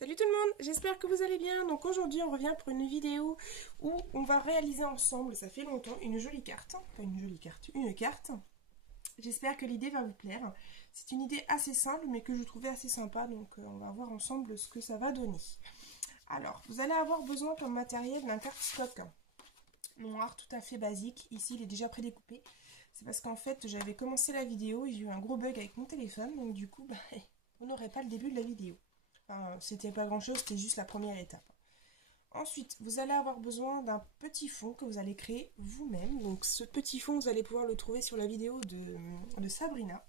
Salut tout le monde, j'espère que vous allez bien. Donc aujourd'hui on revient pour une vidéo où on va réaliser ensemble, ça fait longtemps, une jolie carte. Pas une jolie carte, une carte. J'espère que l'idée va vous plaire. C'est une idée assez simple mais que je trouvais assez sympa, donc on va voir ensemble ce que ça va donner. Alors, vous allez avoir besoin comme matériel d'un cardstock noir tout à fait basique. Ici il est déjà prédécoupé. C'est parce qu'en fait j'avais commencé la vidéo et j'ai eu un gros bug avec mon téléphone, donc du coup on n'aurait pas le début de la vidéo. Enfin, c'était pas grand chose, c'était juste la première étape. Ensuite, vous allez avoir besoin d'un petit fond que vous allez créer vous-même. Donc ce petit fond, vous allez pouvoir le trouver sur la vidéo de Sabrina,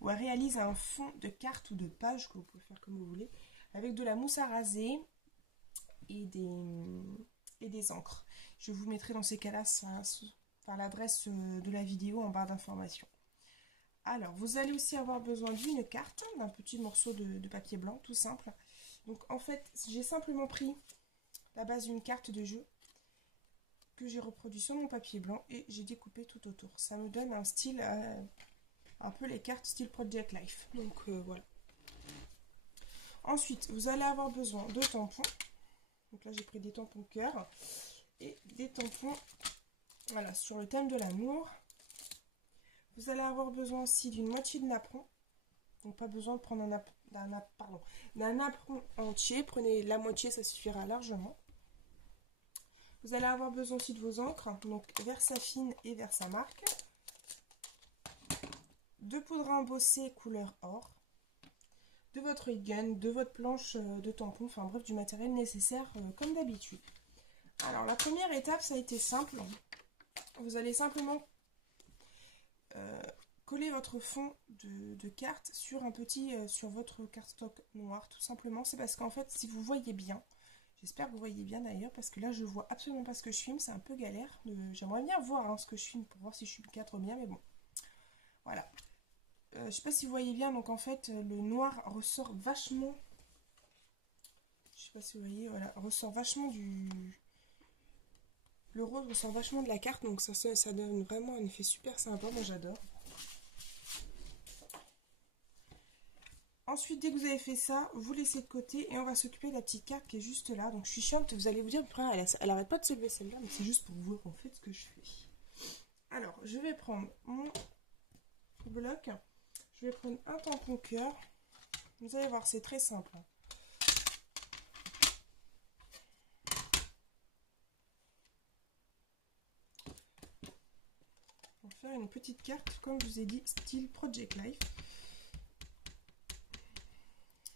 où elle réalise un fond de carte ou de page, que vous pouvez faire comme vous voulez, avec de la mousse à raser et des encres. Je vous mettrai dans ces cas-là l'adresse de la vidéo en barre d'informations. Alors, vous allez aussi avoir besoin d'une carte, d'un petit morceau de papier blanc, tout simple. Donc, en fait, j'ai simplement pris la base d'une carte de jeu que j'ai reproduit sur mon papier blanc et j'ai découpé tout autour. Ça me donne un style, un peu les cartes style Project Life. Donc, voilà. Ensuite, vous allez avoir besoin de tampons. Donc là, j'ai pris des tampons cœur et des tampons, voilà, sur le thème de l'amour. Vous allez avoir besoin aussi d'une moitié de napperon. Donc pas besoin de prendre d'un napperon entier. Prenez la moitié, ça suffira largement. Vous allez avoir besoin aussi de vos encres. Donc Versafine et Versamark. De poudre à embosser couleur or. De votre gun, de votre planche de tampon. Enfin bref, du matériel nécessaire comme d'habitude. Alors la première étape, ça a été simple. Vous allez simplement coller votre fond de carte sur sur votre cardstock noir, tout simplement. C'est parce qu'en fait, si vous voyez bien, j'espère que vous voyez bien d'ailleurs, parce que là je vois absolument pas ce que je filme, c'est un peu galère. J'aimerais bien voir ce que je filme pour voir si je filme 4 bien, mais bon. Voilà. Je sais pas si vous voyez bien, donc en fait le noir ressort vachement. Je sais pas si vous voyez, voilà, ressort vachement le rose ressort vachement de la carte, donc ça donne vraiment un effet super sympa, moi j'adore. Ensuite, dès que vous avez fait ça, vous laissez de côté et on va s'occuper de la petite carte qui est juste là. Donc je suis chiante, vous allez vous dire, elle arrête pas de se lever celle-là, mais c'est juste pour voir en fait ce que je fais. Alors, je vais prendre mon bloc, je vais prendre un tampon cœur. Vous allez voir, c'est très simple. On va faire une petite carte, comme je vous ai dit, style Project Life.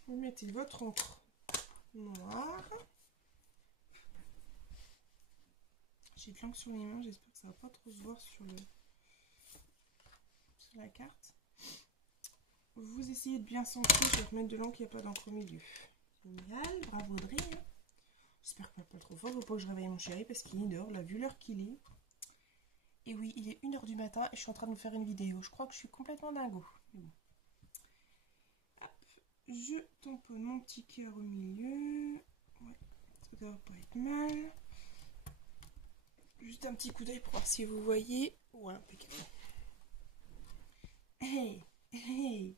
Vous mettez votre encre noire. J'ai de l'encre sur les mains, j'espère que ça va pas trop se voir sur la carte. Vous essayez de bien sentir, je vais remettre de l'encre, il n'y a pas d'encre au milieu. Génial, bravo Audrey. J'espère qu'on ne va pas trop fort, il faut pas que je réveille mon chéri parce qu'il est dehors, là, vu l'heure qu'il est. Et oui, il est 1 h du matin et je suis en train de me faire une vidéo. Je crois que je suis complètement dingo. Je tamponne mon petit cœur au milieu. Ouais, ça doit pas être mal. Juste un petit coup d'œil pour voir si vous voyez. Ouais, impeccable. Hey, hey.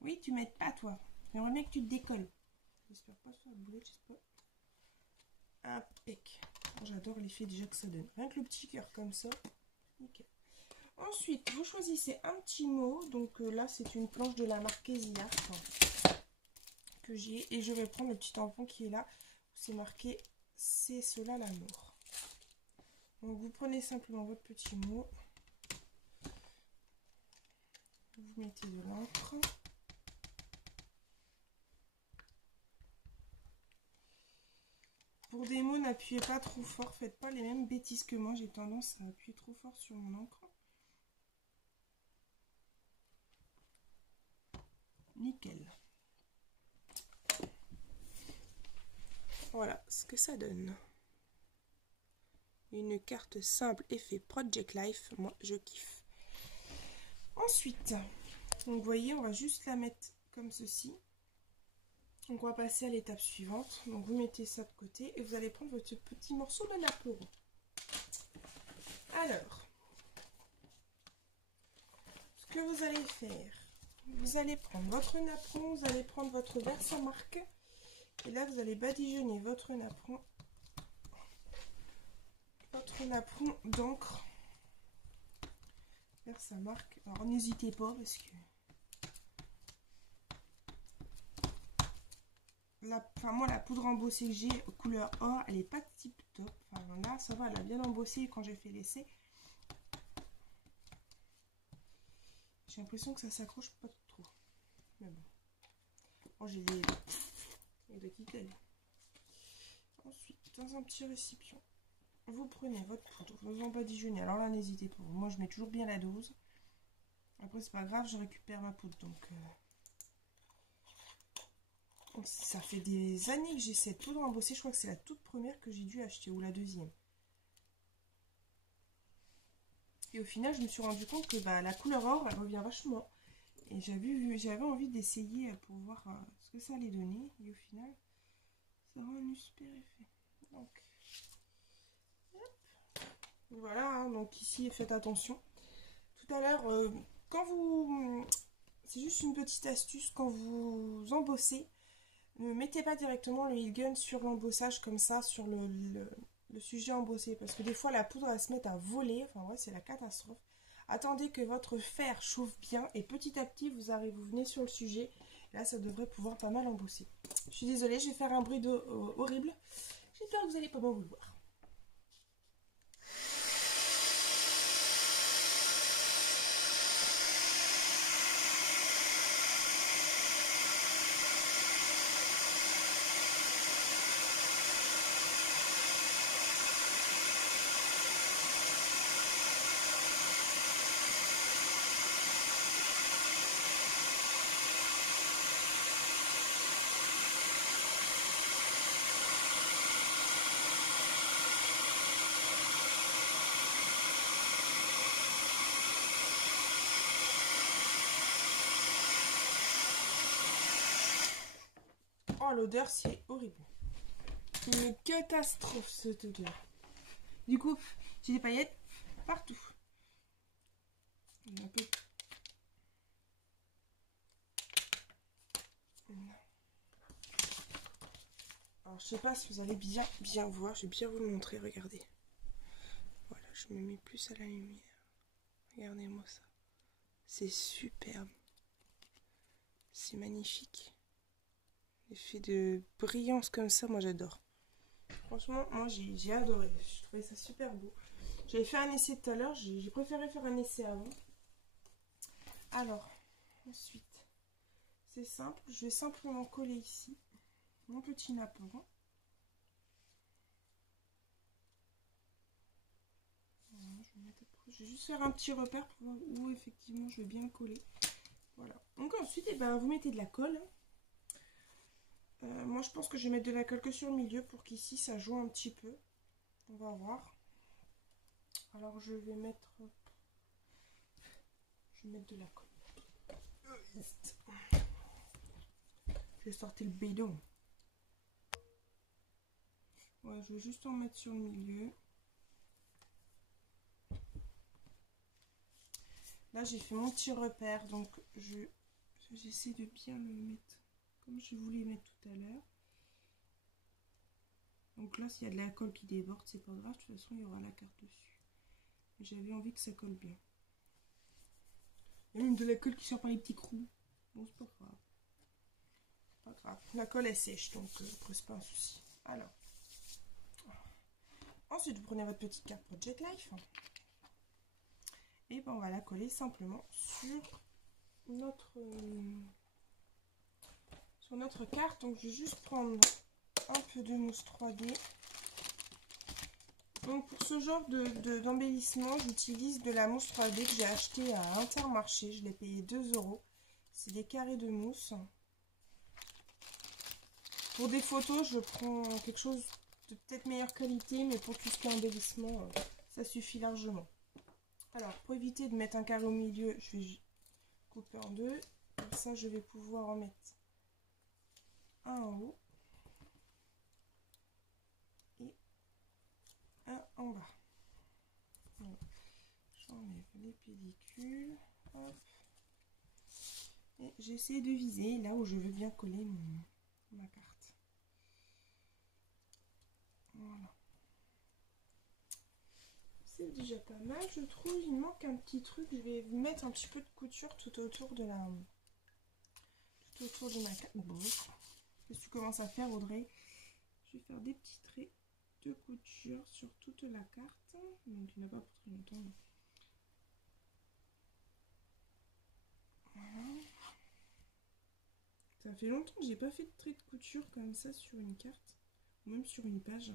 Oui, tu m'aides pas, toi. J'aimerais bien que tu te décolles. J'espère pas faire de boulette, j'espère. Impec. J'adore l'effet déjà que ça donne. Rien que le petit cœur comme ça. Nickel. Ensuite, vous choisissez un petit mot. Donc là, c'est une planche de la marque Kezia que j'ai. Et je vais prendre le petit tampon qui est là. C'est marqué « C'est cela l'amour ». Donc vous prenez simplement votre petit mot. Vous mettez de l'encre. Pour des mots, n'appuyez pas trop fort. Faites pas les mêmes bêtises que moi. J'ai tendance à appuyer trop fort sur mon encre. Nickel. Voilà ce que ça donne. Une carte simple effet Project Life. Moi, je kiffe. Ensuite, donc vous voyez, on va juste la mettre comme ceci. Donc on va passer à l'étape suivante. Donc vous mettez ça de côté et vous allez prendre votre petit morceau de napperon. Alors, ce que vous allez faire, vous allez prendre votre napperon, vous allez prendre votre Versamark Et là, vous allez badigeonner votre napperon d'encre vers sa marque. Alors n'hésitez pas parce que moi la poudre embossée que j'ai couleur or, elle est pas tip top. Enfin là ça va, elle a bien embossé quand j'ai fait l'essai. J'ai l'impression que ça s'accroche pas trop. Mais bon. Bon, j'ai des quitter. Ensuite, dans un petit récipient, vous prenez votre poudre, vous en badigeonnez. Alors là, n'hésitez pas. Moi, je mets toujours bien la dose. Après, c'est pas grave, je récupère ma poudre. Donc, ça fait des années que j'ai cette poudre embossée. Je crois que c'est la toute première que j'ai dû acheter, ou la deuxième. Et au final, je me suis rendu compte que la couleur or, elle revient vachement. Et j'avais envie d'essayer pour voir ce que ça allait donner. Et au final, ça rend un super effet. Donc, hop. Voilà, hein, donc ici, faites attention. Tout à l'heure, quand vous... C'est juste une petite astuce, quand vous embossez, ne mettez pas directement le heat gun sur l'embossage comme ça, sur le sujet embossé. Parce que des fois, la poudre, elle se met à voler. Enfin, ouais, c'est la catastrophe. Attendez que votre fer chauffe bien et petit à petit, vous venez sur le sujet. Là, ça devrait pouvoir pas mal embosser. Je suis désolée, je vais faire un bruit horrible. J'espère que vous n'allez pas m'en vouloir. Oh, l'odeur, c'est horrible. Une catastrophe, cette odeur. Du coup, j'ai des paillettes partout. Un peu. Alors, je sais pas si vous allez bien voir. Je vais bien vous le montrer. Regardez. Voilà, je me mets plus à la lumière. Regardez-moi ça. C'est superbe. C'est magnifique. L'effet de brillance comme ça, moi j'adore. Franchement, moi j'ai adoré. Je trouvais ça super beau. J'avais fait un essai tout à l'heure. J'ai préféré faire un essai avant. Alors, ensuite, c'est simple. Je vais simplement coller ici mon petit napperon. Je vais juste faire un petit repère pour voir où effectivement je vais bien coller. Voilà. Donc ensuite, vous mettez de la colle. Moi je pense que je vais mettre de la colle que sur le milieu pour qu'ici ça joue un petit peu. On va voir. Alors je vais mettre de la colle. Je vais sortir le bidon. Ouais, je vais juste en mettre sur le milieu. Là j'ai fait mon petit repère, donc j'essaie de bien le mettre comme je voulais mettre tout à l'heure. Donc là s'il y a de la colle qui déborde, c'est pas grave, de toute façon il y aura la carte dessus. Mais j'avais envie que ça colle bien. Il y a même de la colle qui sort par les petits trous. Bon, c'est pas grave. Pas grave. La colle est sèche, donc après c'est pas un souci. Alors. Ensuite, vous prenez votre petite carte Project Life. Et on va la coller simplement sur notre carte. Donc je vais juste prendre un peu de mousse 3D. Donc pour ce genre d'embellissement, j'utilise de la mousse 3D que j'ai acheté à Intermarché. Je l'ai payé 2 €. C'est des carrés de mousse. Pour des photos, je prends quelque chose de peut-être meilleure qualité, mais pour tout ce qui est embellissement, ça suffit largement. Alors, pour éviter de mettre un carré au milieu, je vais couper en deux. Comme ça, je vais pouvoir en mettre un en haut et un en bas. Voilà. J'enlève les pellicules. Hop. Et j'essaie de viser là où je veux bien coller ma carte. Voilà. C'est déjà pas mal, je trouve. Il manque un petit truc. Je vais mettre un petit peu de couture tout autour de ma carte. Bon. Qu'est-ce que tu commences à faire, Audrey? Je vais faire des petits traits de couture sur toute la carte. Donc il n'y en a pas pour très longtemps. Mais... voilà. Ça fait longtemps que j'ai pas fait de trait de couture comme ça sur une carte, ou même sur une page.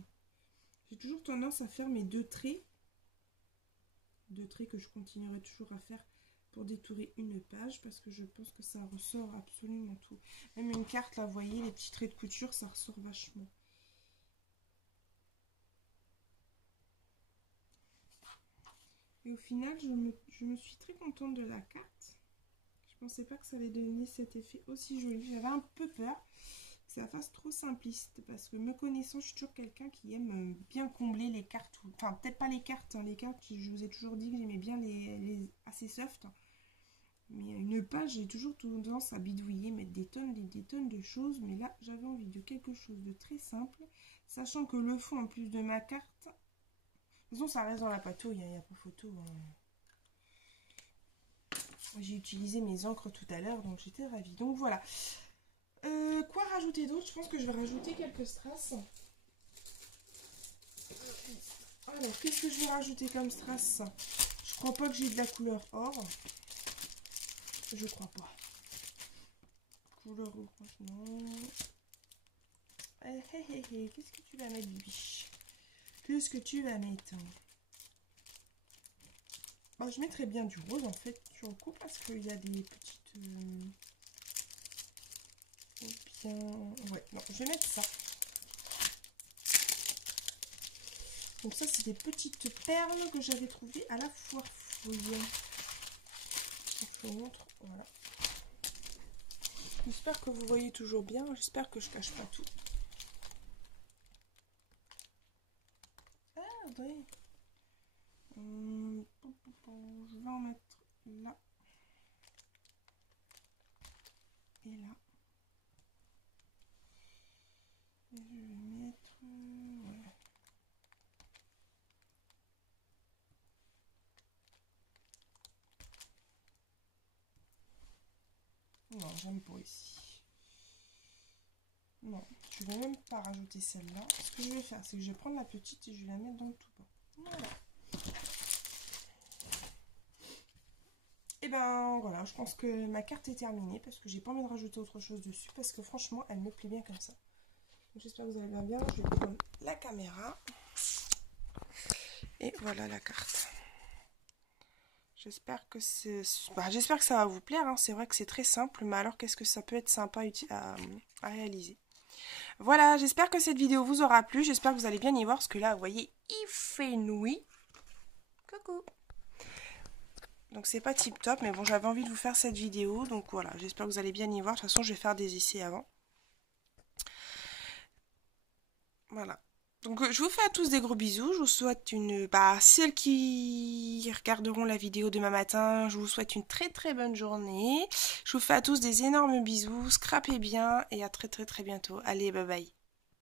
J'ai toujours tendance à faire mes deux traits que je continuerai toujours à faire pour détourer une page, parce que je pense que ça ressort absolument tout. Même une carte, là, vous voyez, les petits traits de couture, ça ressort vachement. Et au final, je me suis très contente de la carte. Je pensais pas que ça allait donner cet effet aussi joli. J'avais un peu peur que ça fasse trop simpliste, parce que me connaissant, je suis toujours quelqu'un qui aime bien combler les cartes. Enfin, peut-être pas les cartes, hein, les cartes, je vous ai toujours dit que j'aimais bien les assez soft. Mais une page, j'ai toujours tendance à bidouiller, mettre des tonnes de choses. Mais là, j'avais envie de quelque chose de très simple, sachant que le fond, en plus de ma carte... De toute façon, ça reste dans la patouille, il n'y a pas photo. Hein. J'ai utilisé mes encres tout à l'heure, donc j'étais ravie. Donc voilà. Quoi rajouter d'autre? Je pense que je vais rajouter quelques strass. Alors, qu'est-ce que je vais rajouter comme strass? Je crois pas que j'ai de la couleur or. Je crois pas. Couleur orange, non. Qu'est-ce que tu vas mettre, biche? Qu'est-ce que tu vas mettre? Bah, je mettrais bien du rose, en fait, sur le coup, parce qu'il y a des petites... bien... ouais, non, je vais mettre ça. Donc ça, c'est des petites perles que j'avais trouvées à la foire fouille. Je vous montre, voilà. J'espère que vous voyez toujours bien. J'espère que je cache pas tout. Ah, oui. Je vais en mettre là. Et là. Et je vais mettre... ouais. Non, j'aime pas ici. Non, je vais même pas rajouter celle-là. Ce que je vais faire, c'est que je vais prendre la petite et je vais la mettre dans le tout bas. Voilà. Et ben voilà, je pense que ma carte est terminée parce que j'ai pas envie de rajouter autre chose dessus parce que franchement, elle me plaît bien comme ça. J'espère que vous allez bien. Je vais prendre la caméra. Et voilà la carte. J'espère que j'espère que ça va vous plaire. Hein. C'est vrai que c'est très simple, mais alors qu'est-ce que ça peut être sympa à réaliser. Voilà, j'espère que cette vidéo vous aura plu. J'espère que vous allez bien y voir, parce que là, vous voyez, il fait nuit. Coucou. Donc c'est pas tip top, mais bon, j'avais envie de vous faire cette vidéo. Donc voilà, j'espère que vous allez bien y voir. De toute façon, je vais faire des essais avant. Voilà. Donc je vous fais à tous des gros bisous. Je vous souhaite une... celles qui regarderont la vidéo demain matin, je vous souhaite une très très bonne journée. Je vous fais à tous des énormes bisous. Scrapez bien et à très très très bientôt. Allez, bye bye.